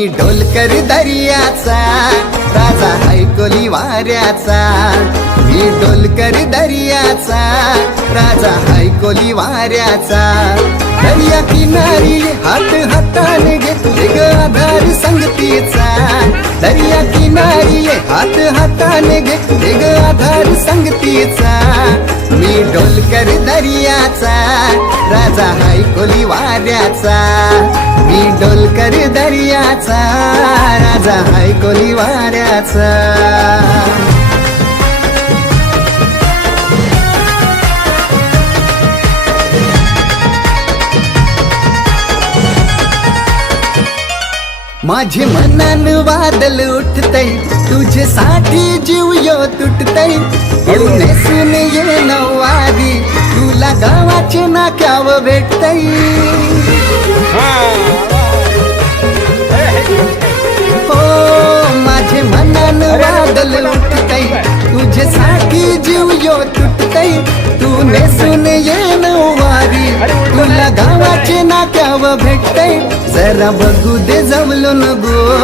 मी ढोलकर दर्याचा राजा हैकोली वाऱ्याचा, मी ढोलकर दर्याचा राजा हैकोली वाऱ्याचा। दर्या किनारी हात हाताने घेतले ग आधार संगतीचा, दर्या किनारी हात हाताने घेतले ग आधार संगतीचा। मी ढोलकर दर्याचा राजा हैकोली वाऱ्याचा, मी ढोलकर दर्याचा राजा हैकोली वाऱ्याचा। माझे मनान वादल उठतय, तुझ्यासाठी जीव यो तुटतय। तू नेसून ये नऊवारी, तुला गावाचे नाक्याव भेटतय। हो माझे मनान वादल उठतय, तुझ्यासाठी जीव यो तुटतय। तू नेसून ये नऊवारी, तुला गावाचे नाक्याव भेटतय। जरा बघू दे जवलून गो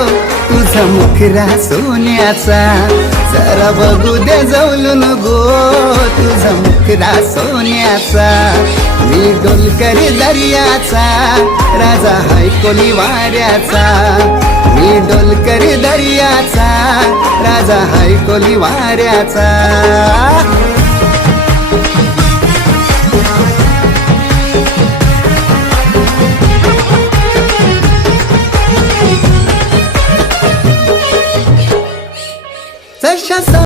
तुझा मुखरा सोन्याचा, जरा बघू दे जवलून गो तुझा मुखरा सोन्याचा। मी ढोलकर दर्याचा राजा हैकोली वाऱ्याचा, मी ढोलकर दर्याचा राजा हैकोली वाऱ्याचा।